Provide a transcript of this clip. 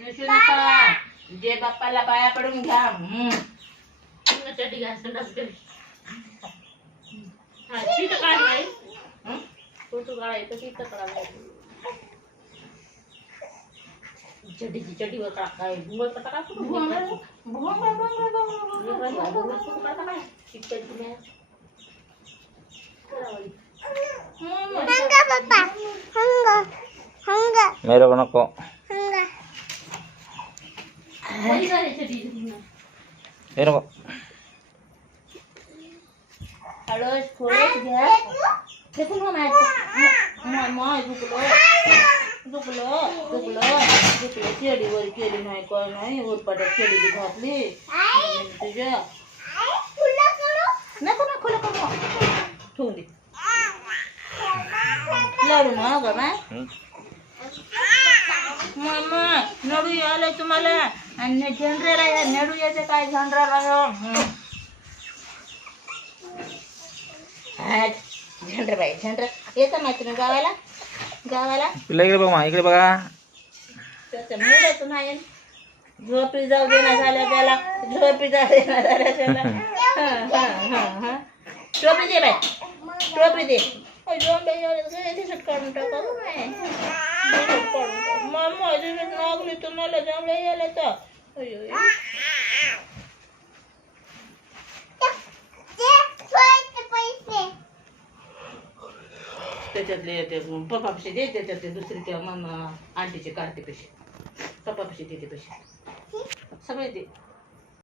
नसू नका. जे बाप्पाला पाया पडून घ्या. चटी घ्या संडास करी. हा तिथं काय नाही फोटो काढायचं तिथं काढायचं. चटीची चटीवर टाकाय भुंगळ टाका भुंगळ मेरे को नको. मेरे को हळद थोडंच घ्या. फेकून मग झुकलं केळीवर केली नाही काय नाही उरपाटात केळी घातली तुझ्या. नको नको नको ठेवून दे. लाडू मग मामा नडू आलं तुम्हाला आणि झेंडरेला नडू यायचं काय झेंडरा झेंडर बाई झेंडर येतं माहिती ना गावाला गावाला. पिल्ला इकडे बघा इकडे बघा. त्याचं मिळायचं नाही. झोपी जाऊ देणार झाल्या त्याला झोपी जाऊ देणार झाल्या त्याला. टोपी दे बाई टोपी दे. टी-शर्ट काढून टाका मामा लागली तुम्हाला जांभळ्या यायला तर. त्याच्यातले ते पप्पापाशी दे. त्याच्यातले दुसरी त्या मामा आंटीचे काढते पैसे. पप्पापाशी देते पैसे सगळे दे.